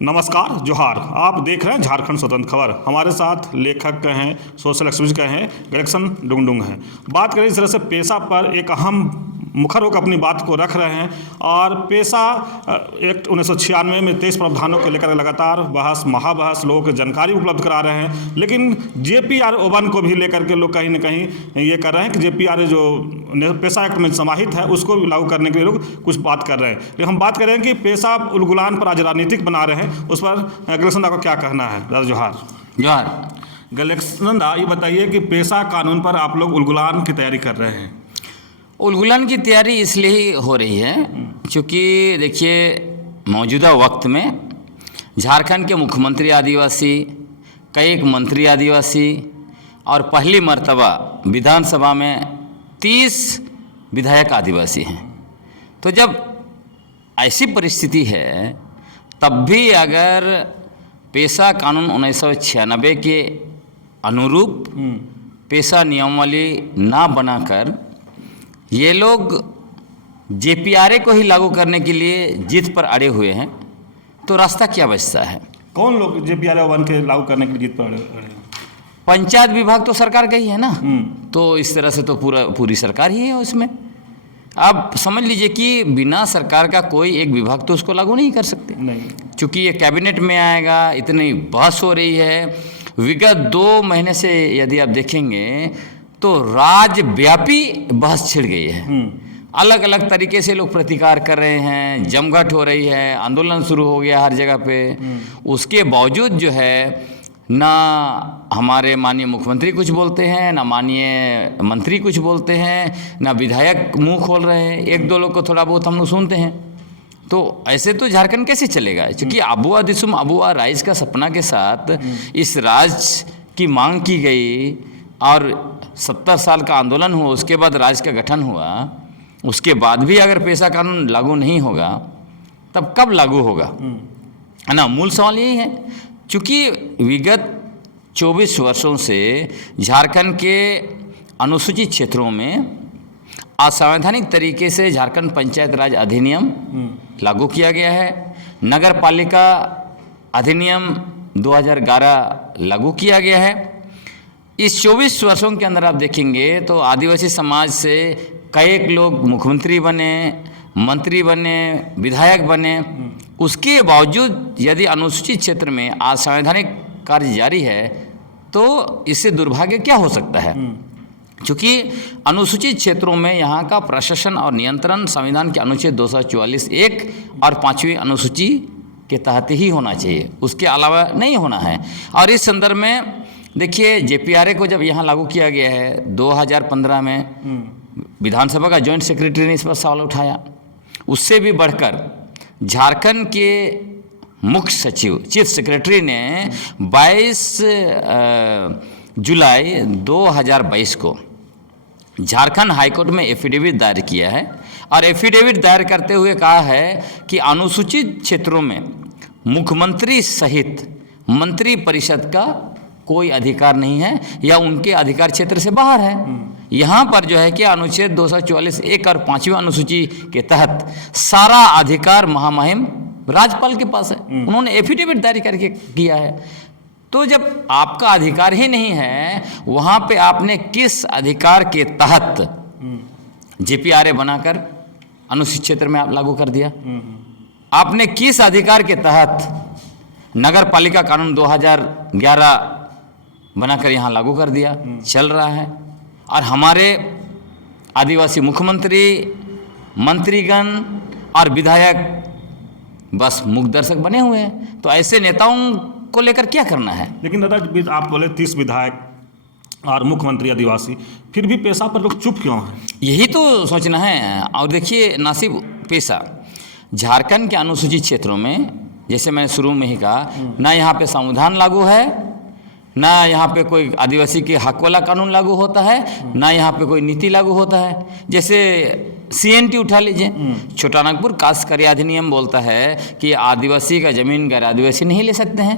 नमस्कार, जोहार। आप देख रहे हैं झारखंड स्वतंत्र खबर। हमारे साथ लेखक हैं, सोशल एक्टिविस्ट हैं, गलेक्सन डुंगडुंग हैं। बात करें इस तरह से पेशा पर एक अहम मुखर होकर अपनी बात को रख रहे हैं। और पेशा एक्ट 1996 में 23 प्रावधानों को लेकर लगातार महाबहस लोगों को जानकारी उपलब्ध करा रहे हैं। लेकिन JPR01 को भी लेकर के लोग कहीं ना कहीं ये कर रहे हैं कि JPR जो पेशा एक्ट में समाहित है उसको भी लागू करने के लिए लोग कुछ बात कर रहे हैं। लेकिन हम बात करें कि पेशा उलगुलान पर आज राजनीतिक बना रहे हैं, उस पर गलेक्सन दा को क्या कहना है? दादा जोहार। जोहार। गलेक्सन दा, ये बताइए कि पेशा कानून पर आप लोग उलगुलान की तैयारी कर रहे हैं। उलगुलान की तैयारी इसलिए ही हो रही है क्योंकि देखिए, मौजूदा वक्त में झारखंड के मुख्यमंत्री आदिवासी, कई मंत्री आदिवासी और पहली मर्तबा विधानसभा में 30 विधायक आदिवासी हैं। तो जब ऐसी परिस्थिति है तब भी अगर पेशा कानून 1996 के अनुरूप पेशा नियमावली ना बनाकर ये लोग JPRA को ही लागू करने के लिए जिद पर अड़े हुए हैं, तो रास्ता क्या बचता है? कौन लोग JPR01 के लागू करने के लिए जिद पर अड़े हैं? पंचायत विभाग तो सरकार का ही है ना। तो इस तरह से तो पूरी सरकार ही है उसमें। आप समझ लीजिए कि बिना सरकार का कोई एक विभाग तो उसको लागू नहीं कर सकते, नहीं, क्योंकि ये कैबिनेट में आएगा। इतनी बहस हो रही है। विगत 2 महीने से यदि आप देखेंगे तो राज्यव्यापी बहस छिड़ गई है। अलग अलग तरीके से लोग प्रतिकार कर रहे हैं, जमघट हो रही है, आंदोलन शुरू हो गया हर जगह पे। उसके बावजूद जो है ना हमारे माननीय मुख्यमंत्री कुछ बोलते हैं, ना माननीय मंत्री कुछ बोलते हैं, ना विधायक मुंह खोल रहे हैं। 1-2 लोग को थोड़ा बहुत हम लोग सुनते हैं। तो ऐसे तो झारखंड कैसे चलेगा? क्योंकि अबुआ दिसुम अबुआ राइज का सपना के साथ इस राज्य की मांग की गई और 70 साल का आंदोलन हुआ, उसके बाद राज्य का गठन हुआ। उसके बाद भी अगर पेशा कानून लागू नहीं होगा तब कब लागू होगा, है ना? मूल सवाल यही है। चूँकि विगत 24 वर्षों से झारखंड के अनुसूचित क्षेत्रों में असंवैधानिक तरीके से झारखंड पंचायत राज अधिनियम लागू किया गया है। नगर पालिका अधिनियम 2011 लागू किया गया है। इस 24 वर्षों के अंदर आप देखेंगे तो आदिवासी समाज से कई लोग मुख्यमंत्री बने, मंत्री बने, विधायक बने। उसके बावजूद यदि अनुसूचित क्षेत्र में असंवैधानिक कार्य जारी है तो इससे दुर्भाग्य क्या हो सकता है? क्योंकि अनुसूचित क्षेत्रों में यहाँ का प्रशासन और नियंत्रण संविधान के अनुच्छेद 244(1) और 5वीं अनुसूची के तहत ही होना चाहिए, उसके अलावा नहीं होना है। और इस संदर्भ में देखिए, JPRA को जब यहाँ लागू किया गया है 2015 में, विधानसभा का जॉइंट सेक्रेटरी ने इस पर सवाल उठाया। उससे भी बढ़कर झारखंड के मुख्य सचिव चीफ सेक्रेटरी ने 22 जुलाई 2022 को झारखंड हाईकोर्ट में एफिडेविट दायर किया है। और एफिडेविट दायर करते हुए कहा है कि अनुसूचित क्षेत्रों में मुख्यमंत्री सहित मंत्री परिषद का कोई अधिकार नहीं है या उनके अधिकार क्षेत्र से बाहर है। यहाँ पर जो है कि अनुच्छेद 244(1) और 5वीं अनुसूची के तहत सारा अधिकार महामहिम राज्यपाल के पास है। उन्होंने एफिडेविट दायर करके किया है। तो जब आपका अधिकार ही नहीं है, वहाँ पे आपने किस अधिकार के तहत JPRA बनाकर अनुसूचित क्षेत्र में आप लागू कर दिया? आपने किस अधिकार के तहत नगर पालिका कानून 2011 बनाकर यहाँ लागू कर दिया? चल रहा है। और हमारे आदिवासी मुख्यमंत्री, मंत्रीगण और विधायक बस मूक दर्शक बने हुए हैं। तो ऐसे नेताओं को लेकर क्या करना है? लेकिन दादा, आप बोले 30 विधायक और मुख्यमंत्री आदिवासी, फिर भी पेशा पर लोग चुप क्यों हैं? यही तो सोचना है। और देखिए, ना सिर्फ पेशा, झारखंड के अनुसूचित क्षेत्रों में, जैसे मैंने शुरू में ही कहा, ना यहाँ पे संविधान लागू है, ना यहाँ पे कोई आदिवासी के हक वाला कानून लागू होता है, ना यहाँ पे कोई नीति लागू होता है। जैसे CNT उठा लीजिए, छोटा नागपुर कास्ट कार्य अधिनियम बोलता है कि आदिवासी का जमीन गैर आदिवासी नहीं ले सकते हैं।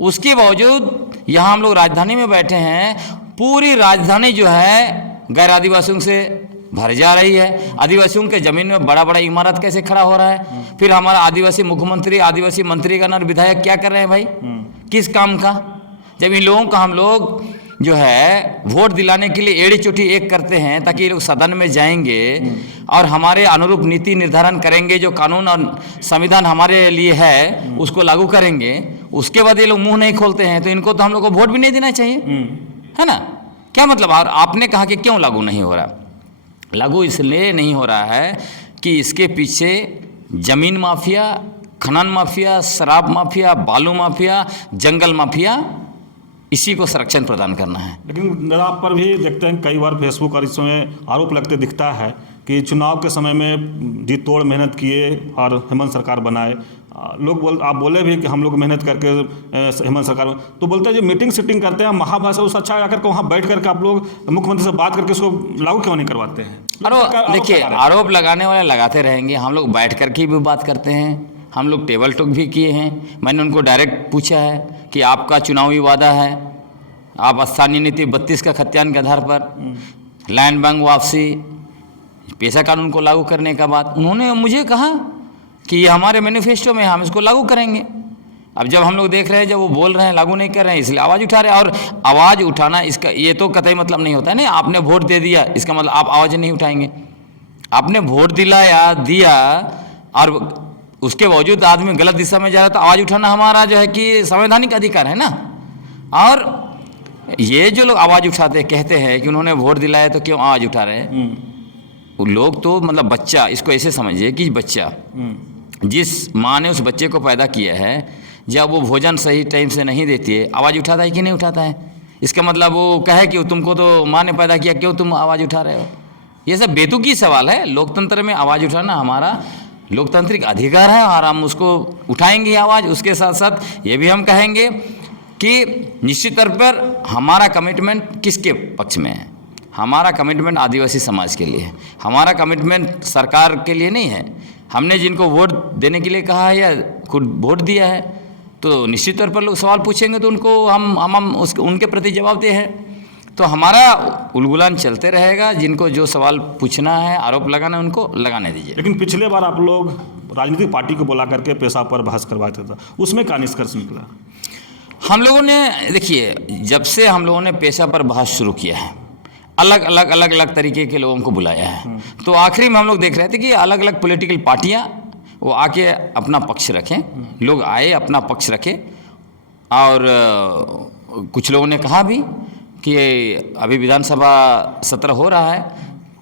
उसके बावजूद यहाँ हम लोग राजधानी में बैठे हैं, पूरी राजधानी जो है गैर आदिवासियों से भर जा रही है। आदिवासियों के जमीन में बड़ा बड़ा इमारत कैसे खड़ा हो रहा है। फिर हमारा आदिवासी मुख्यमंत्री, आदिवासी मंत्रीगण और विधायक क्या कर रहे हैं भाई, किस काम का? जब इन लोगों का हम लोग जो है वोट दिलाने के लिए एड़ी चोटी एक करते हैं ताकि ये लोग सदन में जाएंगे और हमारे अनुरूप नीति निर्धारण करेंगे, जो कानून और संविधान हमारे लिए है उसको लागू करेंगे, उसके बाद ये लोग मुंह नहीं खोलते हैं, तो इनको तो हम लोग को वोट भी नहीं देना चाहिए, है ना? क्या मतलब? और आपने कहा कि क्यों लागू नहीं हो रहा? लागू इसलिए नहीं हो रहा है कि इसके पीछे जमीन माफिया, खनन माफिया, शराब माफिया, बालू माफिया, जंगल माफिया, इसी को संरक्षण प्रदान करना है। लेकिन आप पर भी देखते हैं कई बार फेसबुक और इसमें आरोप लगते दिखता है कि चुनाव के समय में जी तोड़ मेहनत किए और हेमंत सरकार बनाए। लोग आप बोले भी कि हम लोग मेहनत करके हेमंत सरकार, तो बोलते हैं जो मीटिंग सीटिंग करते हैं महाभाषा, उससे अच्छा आकर के वहाँ बैठ करके आप लोग मुख्यमंत्री से बात करके उसको लागू क्यों नहीं करवाते हैं? देखिए, आरोप लगाने वाले लगाते रहेंगे, हम लोग बैठ करके भी बात करते हैं, हम लोग टेबल टॉक भी किए हैं। मैंने उनको डायरेक्ट पूछा है कि आपका चुनावी वादा है, आप स्थानीय नीति 32 का खतियान के आधार पर लैंड बैंक वापसी, पेशा कानून को लागू करने का बात, उन्होंने मुझे कहा कि ये हमारे मैनिफेस्टो में, हम इसको लागू करेंगे। अब जब हम लोग देख रहे हैं, जब वो बोल रहे हैं लागू नहीं कर रहे हैं, इसलिए आवाज़ उठा रहे हैं। और आवाज़ उठाना इसका ये तो कतई मतलब नहीं होता है। नहीं, आपने वोट दे दिया इसका मतलब आप आवाज़ नहीं उठाएंगे। आपने वोट दिया और उसके बावजूद आदमी गलत दिशा में जा रहा है, तो आवाज़ उठाना हमारा जो है कि संवैधानिक अधिकार है ना। और ये जो लोग आवाज़ उठाते कहते हैं कि उन्होंने वोट दिलाया तो क्यों आवाज़ उठा रहे हैं, वो लोग तो मतलब बच्चा, इसको ऐसे समझिए कि बच्चा, जिस माँ ने उस बच्चे को पैदा किया है, जब वो भोजन सही टाइम से नहीं देती है, आवाज़ उठाता है कि नहीं उठाता है? इसका मतलब वो कहे कि तुमको तो माँ ने पैदा किया, क्यों तुम आवाज़ उठा रहे हो? ये सब बेतुकी सवाल है। लोकतंत्र में आवाज़ उठाना हमारा लोकतांत्रिक अधिकार है और हम उसको उठाएंगे आवाज़। उसके साथ साथ ये भी हम कहेंगे कि निश्चित तौर पर हमारा कमिटमेंट किसके पक्ष में है? हमारा कमिटमेंट आदिवासी समाज के लिए है, हमारा कमिटमेंट सरकार के लिए नहीं है। हमने जिनको वोट देने के लिए कहा है या खुद वोट दिया है, तो निश्चित तौर पर लोग सवाल पूछेंगे तो उनको हम उनके प्रति जवाब दे हैं। तो हमारा उलगुलान चलते रहेगा, जिनको जो सवाल पूछना है, आरोप लगाना है, उनको लगाने दीजिए। लेकिन पिछले बार आप लोग राजनीतिक पार्टी को बुला करके पेशा पर बहस करवाए थे, उसमें क्या निष्कर्ष निकला? हम लोगों ने, देखिए, जब से हम लोगों ने पेशा पर बहस शुरू किया है, अलग अलग तरीके के लोगों को बुलाया है, तो आखिरी में हम लोग देख रहे थे कि अलग अलग पॉलिटिकल पार्टियां वो आके अपना पक्ष रखें, लोग आए अपना पक्ष रखें। और कुछ लोगों ने कहा भी कि अभी विधानसभा सत्र हो रहा है,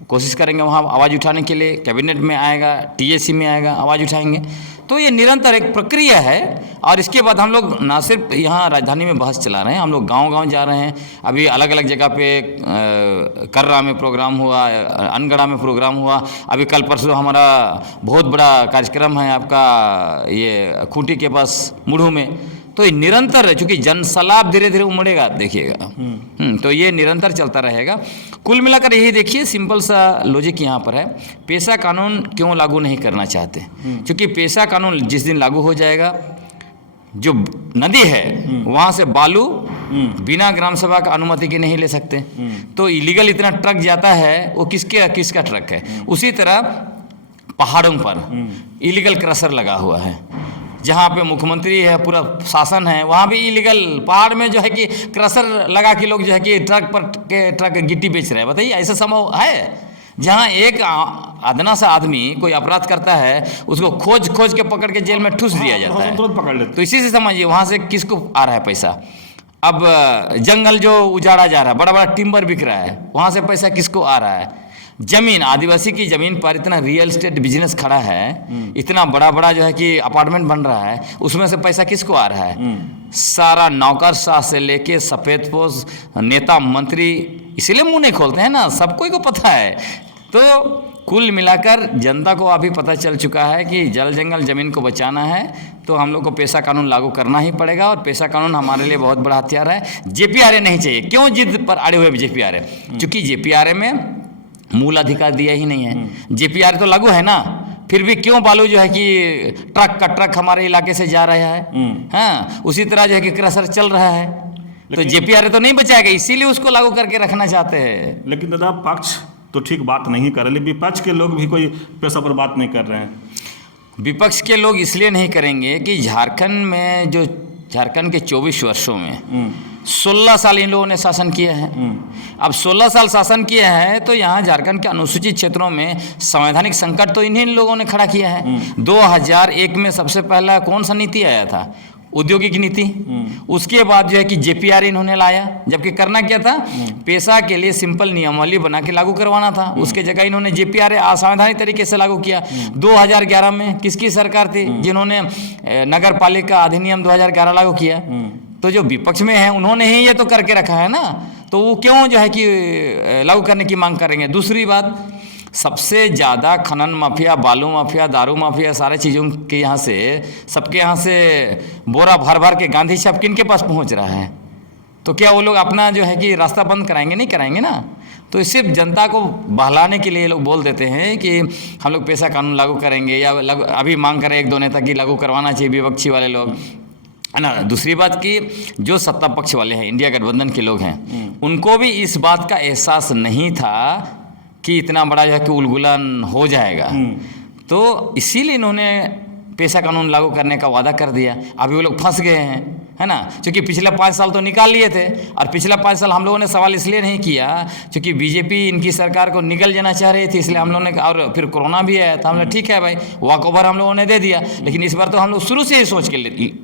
कोशिश करेंगे वहाँ आवाज़ उठाने के लिए, कैबिनेट में आएगा, टीएसी में आएगा, आवाज़ उठाएंगे। तो ये निरंतर एक प्रक्रिया है। और इसके बाद हम लोग ना सिर्फ यहाँ राजधानी में बहस चला रहे हैं, हम लोग गांव-गांव जा रहे हैं। अभी अलग अलग जगह पे कर्रा में प्रोग्राम हुआ, अनगढ़ा में प्रोग्राम हुआ, अभी कल परसों हमारा बहुत बड़ा कार्यक्रम है आपका ये खूंटी के पास मुढ़ू में। तो ये निरंतर है, चूँकि जनसलाब धीरे धीरे उमड़ेगा, देखिएगा। तो ये निरंतर चलता रहेगा। कुल मिलाकर यही देखिए, सिंपल सा लॉजिक यहाँ पर है। पेशा कानून क्यों लागू नहीं करना चाहते? क्योंकि पेशा कानून जिस दिन लागू हो जाएगा, जो नदी है वहाँ से बालू बिना ग्राम सभा का अनुमति के नहीं ले सकते। तो इलीगल इतना ट्रक जाता है, वो किसका ट्रक है? उसी तरह पहाड़ों पर इलीगल क्रशर लगा हुआ है, जहाँ पे मुख्यमंत्री है, पूरा शासन है, वहाँ भी इलीगल पहाड़ में जो है कि क्रशर लगा के लोग जो है कि ट्रक गिट्टी बेच रहे हैं। बताइए, ऐसा संभव है? जहाँ एक अदना सा आदमी कोई अपराध करता है, उसको खोज के पकड़ के जेल में ठूस दिया जाता है। तुरंत पकड़ लेते। तो इसी से समझिए वहाँ से किसको आ रहा है पैसा। अब जंगल जो उजाड़ा जा रहा है, बड़ा बड़ा टिम्बर बिक रहा है, वहाँ से पैसा किसको आ रहा है? जमीन, आदिवासी की जमीन पर इतना रियल एस्टेट बिजनेस खड़ा है, इतना बड़ा बड़ा जो है कि अपार्टमेंट बन रहा है, उसमें से पैसा किसको आ रहा है? सारा नौकरशाह से लेके सफेदपोश नेता मंत्री इसीलिए मुंह नहीं खोलते हैं ना, सबको को पता है। तो कुल मिलाकर जनता को अभी पता चल चुका है कि जल जंगल जमीन को बचाना है तो हम लोग को पेशा कानून लागू करना ही पड़ेगा। और पेशा कानून हमारे लिए बहुत बड़ा हथियार है। जेपीआरए नहीं चाहिए। क्यों जिद पर अड़े हुए जेपीआरए? क्योंकि जेपीआरए में मूल अधिकार दिया ही नहीं है। जेपीआरए तो लागू है ना, फिर भी क्यों बालू जो है कि ट्रक हमारे इलाके से जा रहा है? हाँ, उसी तरह जो है कि क्रशर चल रहा है, तो जेपीआरए तो नहीं बचाएगा, इसीलिए उसको लागू करके रखना चाहते हैं। लेकिन दादा, पक्ष तो ठीक बात नहीं कर रहे, लेकिन विपक्ष के लोग भी कोई पेशा पर बात नहीं कर रहे हैं। विपक्ष के लोग इसलिए नहीं करेंगे कि झारखंड के 24 वर्षों में 16 साल इन लोगों ने शासन किया है। अब 16 साल शासन किया है तो यहाँ झारखंड के अनुसूचित क्षेत्रों में संवैधानिक संकट तो इन्हीं लोगों ने खड़ा किया है। 2001 में सबसे पहला कौन सा नीति आया था? औद्योगिक नीति। उसके बाद जो है कि जेपीआर इन्होंने लाया, जबकि करना क्या था, पेशा के लिए सिंपल नियमावली बना के लागू करवाना था। उसके जगह इन्होंने जेपीआर असंवैधानिक तरीके से लागू किया। 2011 में किसकी सरकार थी जिन्होंने नगर पालिका अधिनियम 2011 लागू किया? तो जो विपक्ष में है उन्होंने ही ये तो करके रखा है ना, तो वो क्यों जो है कि लागू करने की मांग करेंगे। दूसरी बात, सबसे ज़्यादा खनन माफिया, बालू माफिया, दारू माफिया, सारे चीज़ों के यहाँ से, सबके यहाँ से बोरा भर भर के गांधी छाप किन के पास पहुँच रहा है? तो क्या वो लोग अपना जो है कि रास्ता बंद कराएंगे? नहीं कराएंगे ना। तो सिर्फ जनता को बहलाने के लिए लोग बोल देते हैं कि हम लोग पेशा कानून लागू करेंगे, या अभी मांग करें एक दो नेता की लागू करवाना चाहिए, विपक्षी वाले लोग, है ना। दूसरी बात कि जो सत्ता पक्ष वाले हैं, इंडिया गठबंधन के लोग हैं, उनको भी इस बात का एहसास नहीं था कि इतना बड़ा जो है कि उलगुलन हो जाएगा। तो इसीलिए इन्होंने पेशा कानून लागू करने का वादा कर दिया। अभी वो लोग फंस गए हैं, है ना, क्योंकि पिछले 5 साल तो निकाल लिए थे। और पिछला 5 साल हम लोगों ने सवाल इसलिए नहीं किया क्योंकि बीजेपी इनकी सरकार को निकल जाना चाह रही थी, इसलिए हम लोगों ने, और फिर कोरोना भी आया था, हम लोग ठीक है भाई, वॉक ओवर हम लोगों ने दे दिया। लेकिन इस बार तो हम लोग शुरू से ही सोच के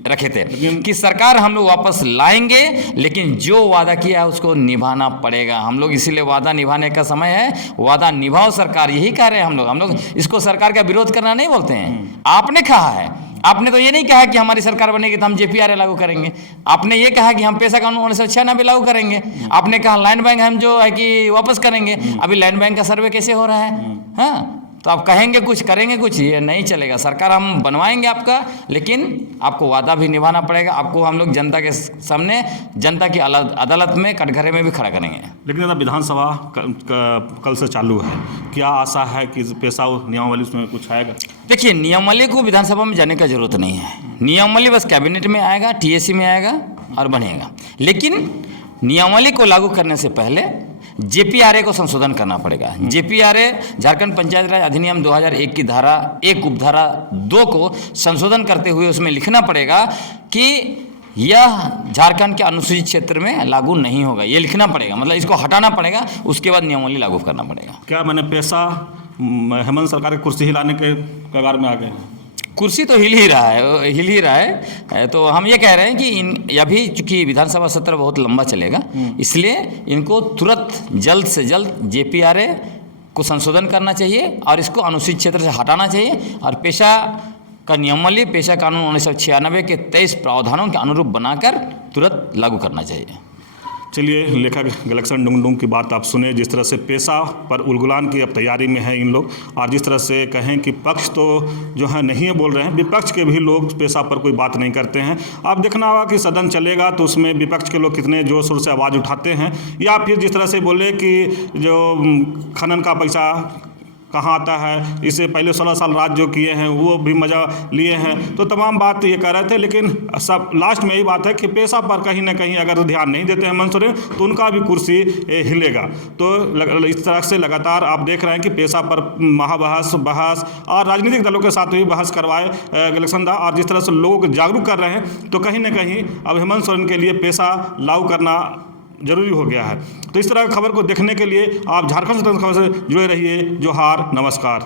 रखे थे कि सरकार हम लोग वापस लाएंगे, लेकिन जो वादा किया है उसको निभाना पड़ेगा। हम लोग इसीलिए वादा निभाने का समय है, वादा निभाओ सरकार, यही कह रहे हैं हम लोग इसको सरकार का विरोध करना नहीं बोलते हैं। आपने कहा है, आपने तो ये नहीं कहा कि हमारी सरकार बनेगी तो हम जेपीआर लागू करेंगे। आपने ये कहा कि हम पेशा कानून 1996 लागू करेंगे। आपने कहा लैंड बैंक हम जो है कि वापस करेंगे। अभी लैंड बैंक का सर्वे कैसे हो रहा है? हाँ, तो आप कहेंगे कुछ, करेंगे कुछ, ये नहीं चलेगा। सरकार हम बनवाएंगे आपका, लेकिन आपको वादा भी निभाना पड़ेगा। आपको हम लोग जनता के सामने, जनता की अदालत में, कटघरे में भी खड़ा करेंगे। लेकिन विधानसभा कल से चालू है, क्या आशा है कि पेशा नियमावली उसमें कुछ आएगा? देखिए, नियमावली को विधानसभा में जाने का जरूरत नहीं है। नियमावली बस कैबिनेट में आएगा, टीएसी में आएगा और बनेगा। लेकिन नियमावली को लागू करने से पहले जेपीआरए को संशोधन करना पड़ेगा। जेपीआरए, झारखंड पंचायत राज अधिनियम 2001 की धारा 1 उपधारा 2 को संशोधन करते हुए उसमें लिखना पड़ेगा कि यह झारखंड के अनुसूचित क्षेत्र में लागू नहीं होगा। ये लिखना पड़ेगा, मतलब इसको हटाना पड़ेगा, उसके बाद नियमावली लागू करना पड़ेगा। क्या मैंने पेशा हेमंत सरकार की कुर्सी हिलाने के कगार में आ गए हैं? कुर्सी तो हिल ही रहा है। तो हम ये कह रहे हैं कि अभी चूंकि विधानसभा सत्र बहुत लंबा चलेगा, इसलिए इनको तुरंत जल्द से जल्द जेपीआरए को संशोधन करना चाहिए और इसको अनुसूचित क्षेत्र से हटाना चाहिए और पेशा का नियमावली, पेशा कानून 1996 के 23 प्रावधानों के अनुरूप बनाकर तुरंत लागू करना चाहिए। चलिए, लेखक गलेक्सन डुंगडुंग की बात आप सुने, जिस तरह से पेशा पर उलगुलान की अब तैयारी में है इन लोग, और जिस तरह से कहें कि पक्ष तो जो है नहीं बोल रहे हैं, विपक्ष के भी लोग पेशा पर कोई बात नहीं करते हैं। अब देखना होगा कि सदन चलेगा तो उसमें विपक्ष के लोग कितने जोर शोर से आवाज़ उठाते हैं, या फिर जिस तरह से बोले कि जो खनन का पैसा कहाँ आता है, इससे पहले 16 साल राज जो किए हैं वो भी मज़ा लिए हैं, तो तमाम बात ये कर रहे थे। लेकिन सब लास्ट में यही बात है कि पेशा पर कहीं ना कहीं अगर ध्यान नहीं देते हैं हेमंत सोरेन, तो उनका भी कुर्सी हिलेगा। तो इस तरह से लगातार आप देख रहे हैं कि पेशा पर बहस और राजनीतिक दलों के साथ भी बहस करवाए गलेक्सन दा, और जिस तरह से लोगों को जागरूक कर रहे हैं, तो कहीं ना कहीं अब हेमंत सोरेन के लिए पेशा लागू करना जरूरी हो गया है। तो इस तरह की खबर को देखने के लिए आप झारखंड स्वतंत्र खबर से जुड़े रहिए। जोहार, नमस्कार।